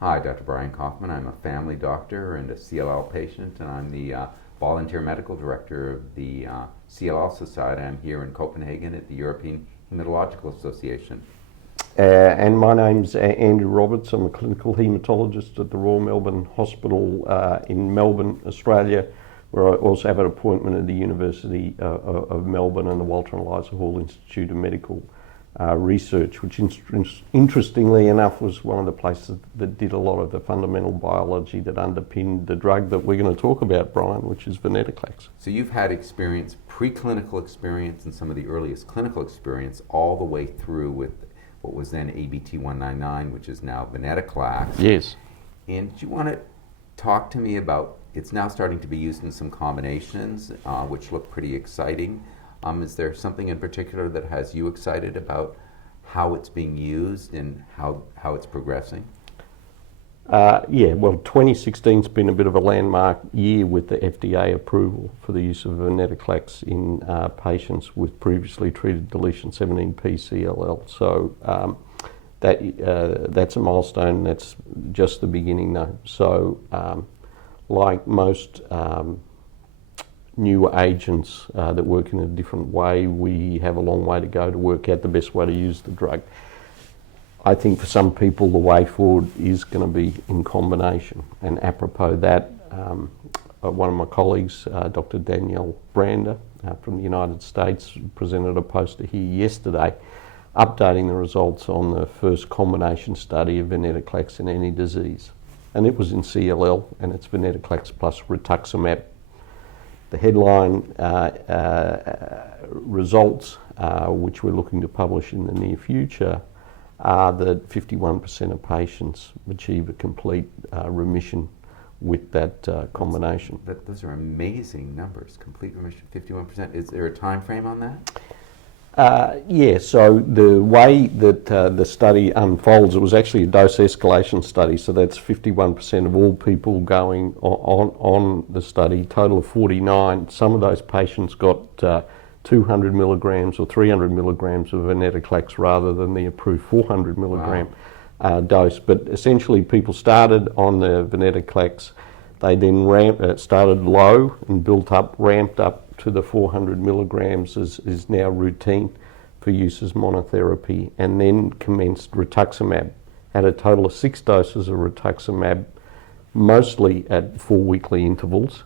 Hi, Dr. Brian Kaufman. I'm a family doctor and a CLL patient, and I'm the volunteer medical director of the CLL Society. I'm here in Copenhagen at the European Hematological Association. And my name's Andrew Roberts. I'm a clinical haematologist at the Royal Melbourne Hospital in Melbourne, Australia, where I also have an appointment at the University of Melbourne and the Walter and Eliza Hall Institute of Medical Research, which interestingly enough was one of the places that did a lot of the fundamental biology that underpinned the drug that we're going to talk about, Brian, which is Venetoclax. So you've had experience, preclinical experience, and some of the earliest clinical experience all the way through with what was then ABT-199, which is now Venetoclax. Yes. And do you want to talk to me about, it's now starting to be used in some combinations, which look pretty exciting. Is there something in particular that has you excited about how it's being used and how it's progressing? Yeah, well, 2016's been a bit of a landmark year with the FDA approval for the use of Venetoclax in patients with previously treated deletion 17p CLL. So that's a milestone. That's just the beginning, though. So like most new agents that work in a different way, we have a long way to go to work out the best way to use the drug. I think for some people the way forward is going to be in combination, and apropos that, one of my colleagues, Dr. Danielle Brander from the United States, presented a poster here yesterday updating the results on the first combination study of Venetoclax in any disease, and it was in CLL, and it's Venetoclax plus rituximab. The headline results, which we're looking to publish in the near future, are that 51% of patients achieve a complete remission with that combination. Those are amazing numbers. Complete remission, 51%. Is there a time frame on that? Yeah, so the way that the study unfolds, it was actually a dose escalation study, so that's 51% of all people going on the study, total of 49. Some of those patients got 200 milligrams or 300 milligrams of Venetoclax rather than the approved 400 milligram dose. But essentially people started on the Venetoclax, they then started low and built up, ramped up to the 400 milligrams is now routine for use as monotherapy, and then commenced rituximab. Had a total of 6 doses of rituximab, mostly at 4 weekly intervals.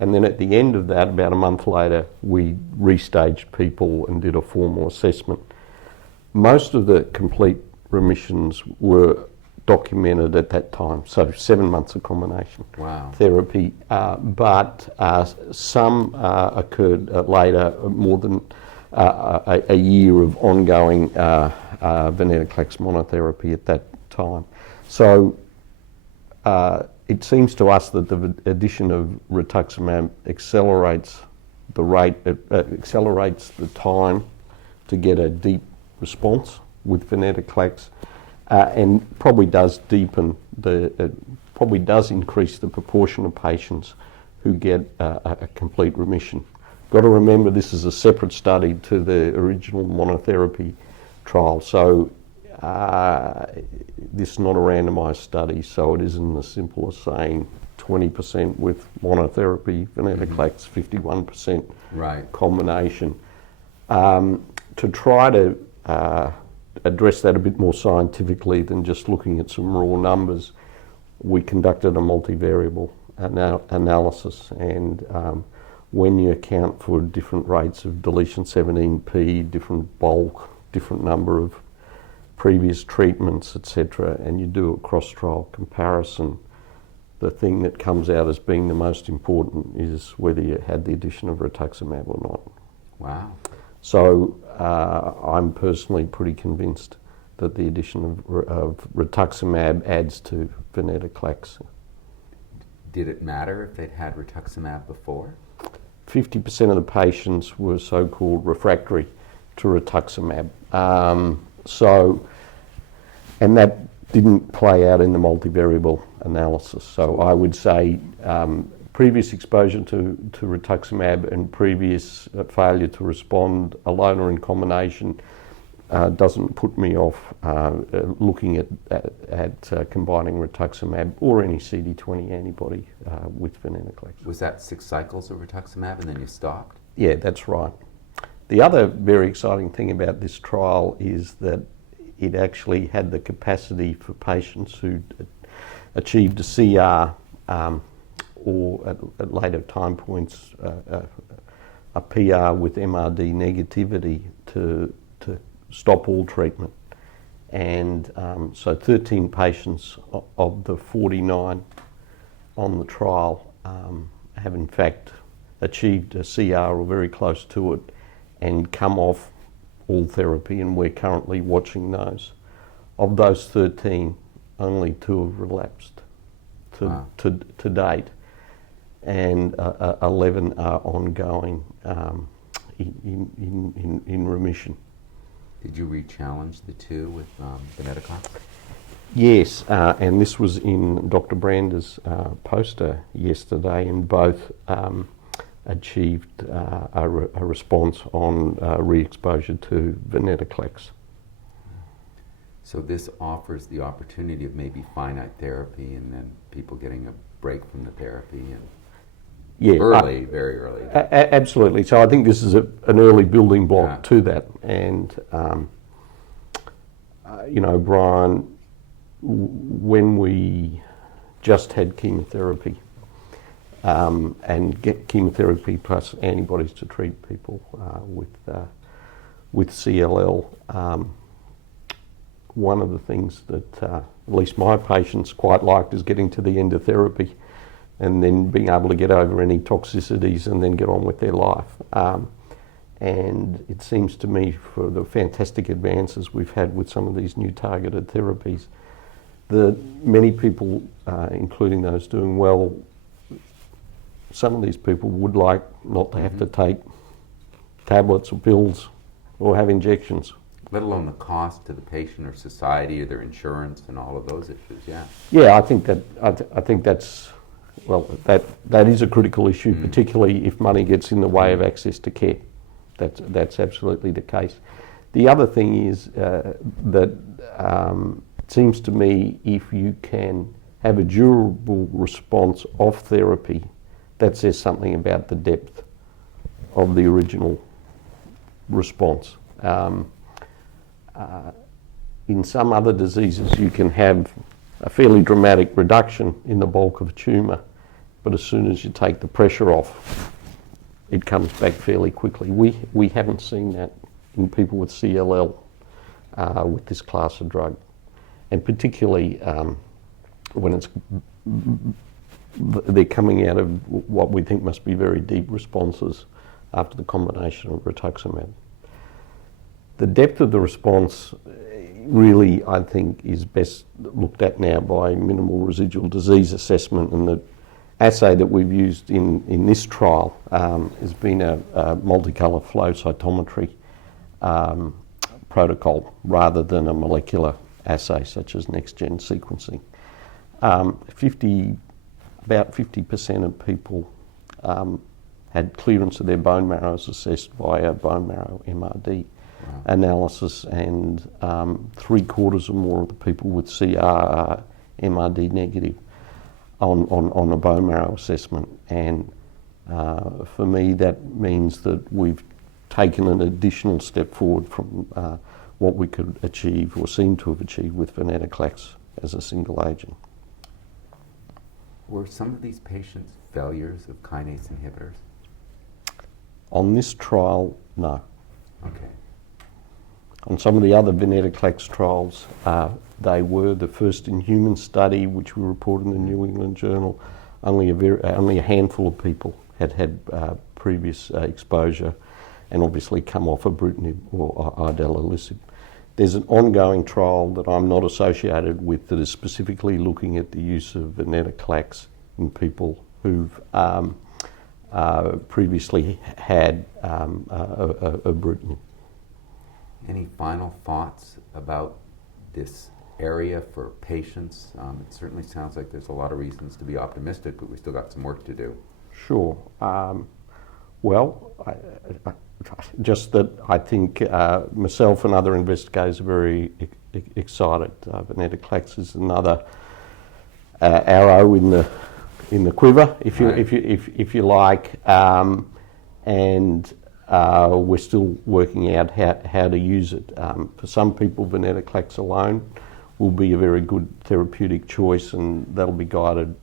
And then at the end of that, about a month later, we restaged people and did a formal assessment. Most of the complete remissions were documented at that time, so 7 months of combination therapy, but some occurred later, more than a year of ongoing Venetoclax monotherapy at that time. So it seems to us that the addition of rituximab accelerates the rate, accelerates the time to get a deep response with Venetoclax, and probably does deepen probably does increase the proportion of patients who get a complete remission. Got to remember this is a separate study to the original monotherapy trial, so this is not a randomized study, so it isn't as simple as saying 20% with monotherapy Venetoclax, 51% combination. To try to address that a bit more scientifically than just looking at some raw numbers, we conducted a multivariable analysis, and when you account for different rates of deletion 17p, different bulk, different number of previous treatments, etc., and you do a cross-trial comparison, the thing that comes out as being the most important is whether you had the addition of rituximab or not. Wow. So I'm personally pretty convinced that the addition of rituximab adds to Venetoclax. Did it matter if they'd had rituximab before? 50% of the patients were so-called refractory to rituximab. And that didn't play out in the multivariable analysis. So I would say previous exposure to rituximab and previous failure to respond alone or in combination doesn't put me off looking at combining rituximab or any CD20 antibody with venetoclax. Was that 6 cycles of rituximab and then you stopped? Yeah, that's right. The other very exciting thing about this trial is that it actually had the capacity for patients who achieved a CR or at later time points a PR with MRD negativity to stop all treatment. And so 13 patients of the 49 on the trial have in fact achieved a CR or very close to it and come off all therapy, and we're currently watching those. Of those 13, only 2 have relapsed to date, and 11 are ongoing in remission. Did you re-challenge the 2 with Venetoclax? Yes, and this was in Dr. Brander's poster yesterday, and both achieved a response on re-exposure to Venetoclax. So this offers the opportunity of maybe finite therapy and then people getting a break from the therapy and early, very early. Absolutely. So I think this is an early building block to that. And, you know, Brian, when we just had chemotherapy, and get chemotherapy plus antibodies to treat people with CLL. One of the things that at least my patients quite liked is getting to the end of therapy and then being able to get over any toxicities and then get on with their life. And it seems to me, for the fantastic advances we've had with some of these new targeted therapies, that many people, including those doing well, some of these people would like not to have to take tablets or pills or have injections. Let alone the cost to the patient or society or their insurance and all of those issues, Yeah, I think that's, well, that is a critical issue, particularly if money gets in the way of access to care. That's absolutely the case. The other thing is that it seems to me if you can have a durable response of therapy, that says something about the depth of the original response. In some other diseases, you can have a fairly dramatic reduction in the bulk of a tumour, but as soon as you take the pressure off, it comes back fairly quickly. We haven't seen that in people with CLL with this class of drug, and particularly when they're coming out of what we think must be very deep responses after the combination of rituximab. The depth of the response really, I think, is best looked at now by minimal residual disease assessment, and the assay that we've used in this trial has been a multicolour flow cytometry protocol rather than a molecular assay such as next-gen sequencing. About 50% of people had clearance of their bone marrow as assessed via bone marrow MRD analysis, and 3/4 or more of the people with CR are MRD negative on a bone marrow assessment. And for me, that means that we've taken an additional step forward from what we could achieve or seem to have achieved with Venetoclax as a single agent. Were some of these patients failures of kinase inhibitors? On this trial, no. Okay. On some of the other Venetoclax trials, they were the first in human study, which we reported in the New England Journal. Only a handful of people had previous exposure and obviously come off ibrutinib or idelalisib. There's an ongoing trial that I'm not associated with that is specifically looking at the use of Venetoclax in people who've previously had ibrutinib. Any final thoughts about this area for patients? It certainly sounds like there's a lot of reasons to be optimistic, but we still got some work to do. Sure. Well, just that I think myself and other investigators are very excited. Venetoclax is another arrow in the quiver, if you like, and we're still working out how to use it. For some people, Venetoclax alone will be a very good therapeutic choice, and that'll be guided.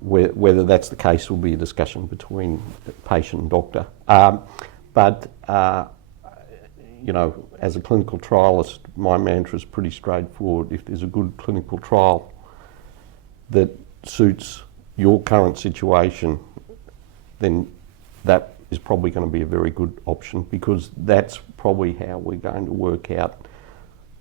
Whether that's the case will be a discussion between patient and doctor. But you know, as a clinical trialist, my mantra is pretty straightforward. If there's a good clinical trial that suits your current situation, then that is probably going to be a very good option, because that's probably how we're going to work out,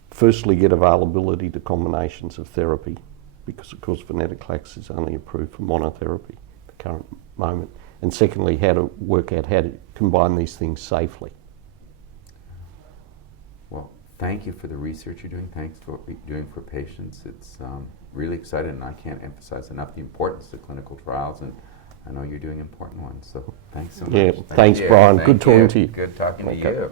firstly, get availability to combinations of therapy, because of course Venetoclax is only approved for monotherapy at the current moment, and secondly, how to work out how to combine these things safely. Well, thank you for the research you're doing. Thanks for what you're doing for patients. It's really exciting, and I can't emphasize enough the importance of clinical trials, and I know you're doing important ones, so thanks so much. Yeah, thanks, Brian. Good talking to you. Good talking to you.